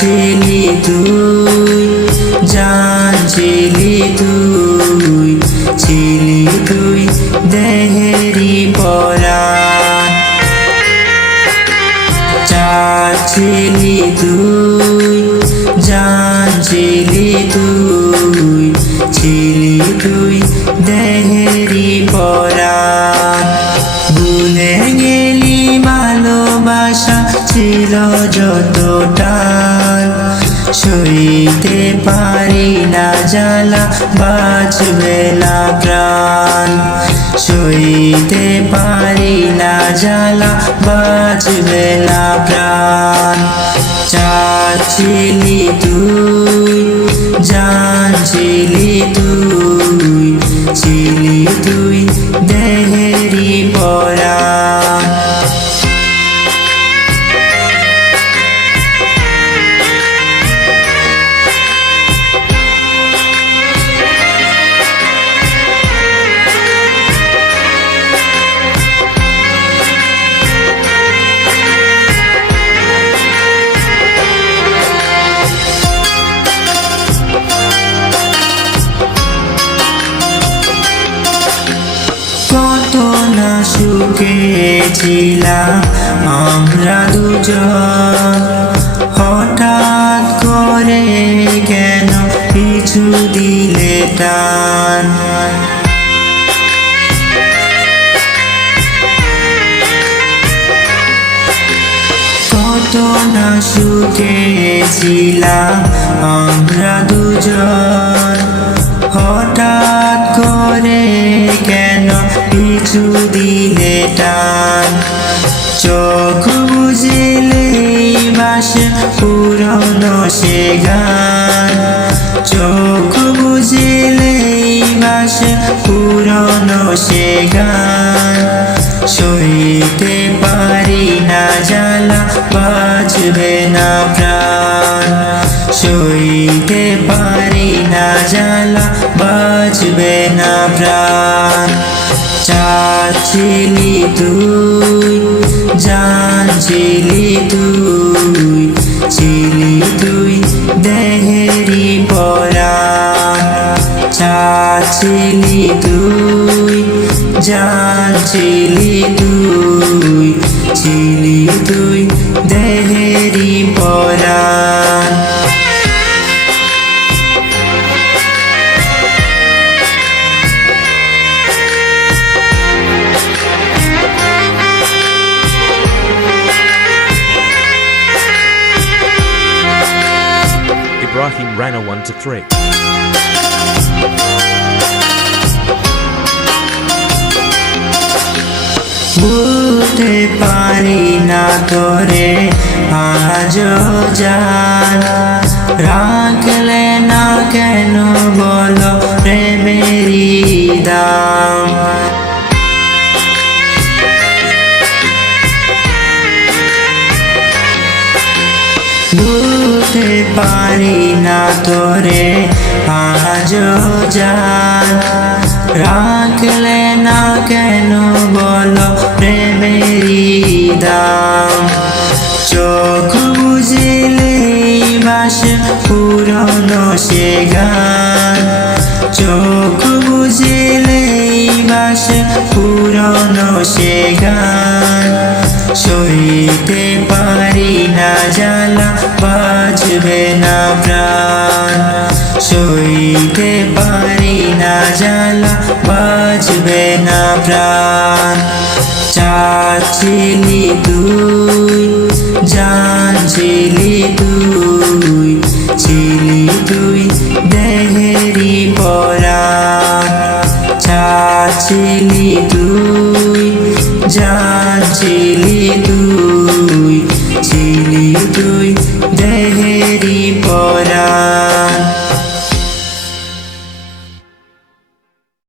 ছিলি তুই, জান ছিলি তুই, ছিলি তুই দেহেরি পরাণ। চাঁদ ছিলি তুই, জান ছিলি তুই, ছিলি তুই দেহেরি পরাণ। ভুলে গেলি ভালোবাসা ছিল যতটা, সইতে পারি না জ্বালা বাঁচবে না প্রাণ, সইতে পারি না জ্বালা বাঁচবে না প্রাণ। চাঁদ ছিলি তুই, জান ছিলি তুই, ছিলি তুই দেহেরি পরাণ। কত না সুখে ছিলাম আমরা দুজন, হঠাৎ করে কেন পিছু দিলে টান। কত না সুখে ছিলাম আমরা দুজন, হঠাৎ করে কেন পিছু দিলে টান। চোখ বুঝিলেই বাসে পুরনো সে গান, চোখ বুঝিলেই বাসে পুরনো সে গান। সইতে পারি না জ্বালা বাঁচবে না প্রাণ, সইতে পারি না জ্বালা বাঁচবে না প্রাণ। চাঁদ ছিলি তুই, জান ছিলি তুই, ছিলি তুই দেহেরি পরাণ। চাঁদ ছিলি তুই, জান ছিলি তুই, ছিলি তুই দেহেরি পরাণ। Ibrahim Rana 1 to 3. ভুলতে পারি না তোরে আজও জান, রাখলে না কেন বলো প্রেমেরি দাম। ভুলতে পারি না তোরে আজও জান, রাখলে না কেন বলো প্রেমেরি দাম। চোখ বুঝিলেই বাসে পুরনো সে গান, চোখ বুঝিলেই বাসে পুরনো সে গান। সইতে পারি না জ্বালা বাঁচবে না প্রাণ, সইতে পারি না জ্বালা বাঁচবে না প্রাণ। চাঁদ ছিলি তুই, জান ছিলি তুই, ছিলি তুই দেহেরি পরাণ। চাঁদ ছিলি তুই, জান ছিলি তুই, ছিলি তুই দেহেরি পরাণ।